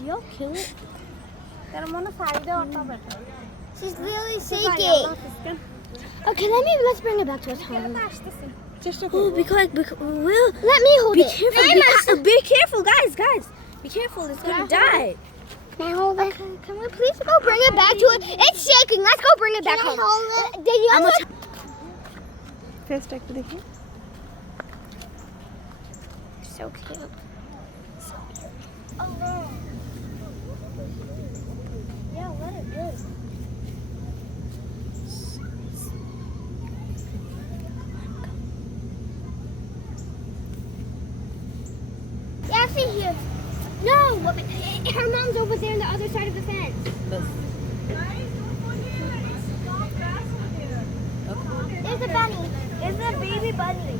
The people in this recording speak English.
Did y'all kill it? She's literally shaking. Okay, let's bring it back to its home. Oh, because we'll Let me hold be it. careful. Be careful, guys. Be careful. It's gonna die. Can I hold it? Can we please go bring it back to it? It's shaking. Let's go bring it back home. Can I hold it? Did you also... First back to the camp. So cute. Oh no. Yeah, let it go. Yeah, see here. No, her mom's over there on the other side of the fence. There's a bunny. There's a baby bunny.